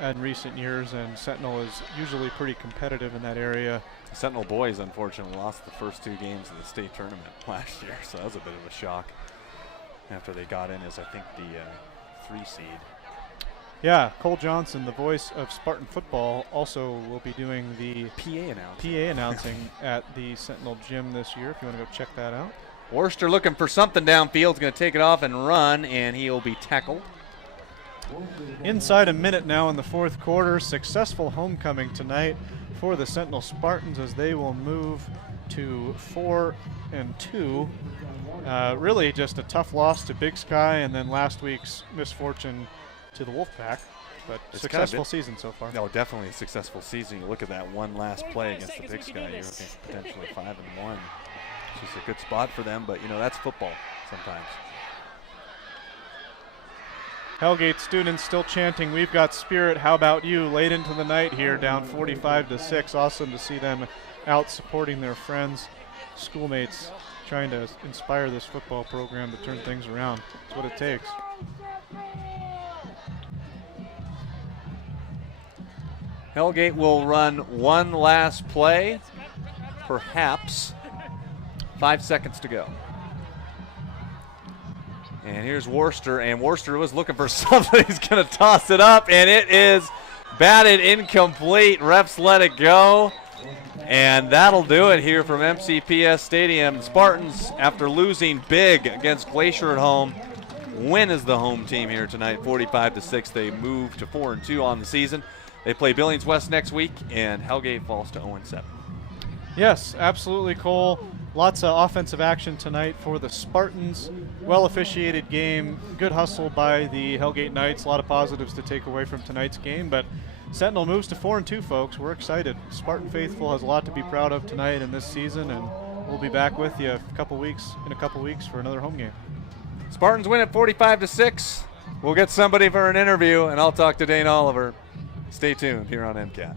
in recent years, and Sentinel is usually pretty competitive in that area. Sentinel boys, unfortunately, lost the first 2 games of the state tournament last year, so that was a bit of a shock after they got in as, I think, the 3 seed. Yeah, Cole Johnson, the voice of Spartan football, also will be doing the PA announcing at the Sentinel gym this year, if you want to go check that out. Worcester looking for something downfield. He's going to take it off and run, and he'll be tackled. Inside a minute now in the 4th quarter. Successful homecoming tonight for the Sentinel Spartans as they will move to 4-2. Really just a tough loss to Big Sky, and then last week's misfortune to the Wolfpack. But It's successful season so far. No, definitely a successful season. You look at that one last play against the Big Sky, you're looking potentially 5-1. It's just a good spot for them, but, you know, that's football sometimes. Hellgate students still chanting, "We've got spirit, how about you?" late into the night here, down 45-6. Awesome to see them out supporting their friends, schoolmates, trying to inspire this football program to turn things around. That's what it takes. Hellgate will run one last play, perhaps. 5 seconds to go. And here's Worcester, and Worcester was looking for something. He's going to toss it up, and it is batted incomplete. Refs let it go, and that'll do it here from MCPS Stadium. Spartans, after losing big against Glacier at home, win as the home team here tonight, 45-6. They move to 4-2 on the season. They play Billings West next week, and Hellgate falls to 0-7. Yes, absolutely, Cole. Lots of offensive action tonight for the Spartans. Well officiated game. Good hustle by the Hellgate Knights. A lot of positives to take away from tonight's game. But Sentinel moves to 4-2, folks. We're excited. Spartan Faithful has a lot to be proud of tonight in this season, and we'll be back with you in a couple weeks for another home game. Spartans win at 45-6. We'll get somebody for an interview, and I'll talk to Dane Oliver. Stay tuned here on MCAT.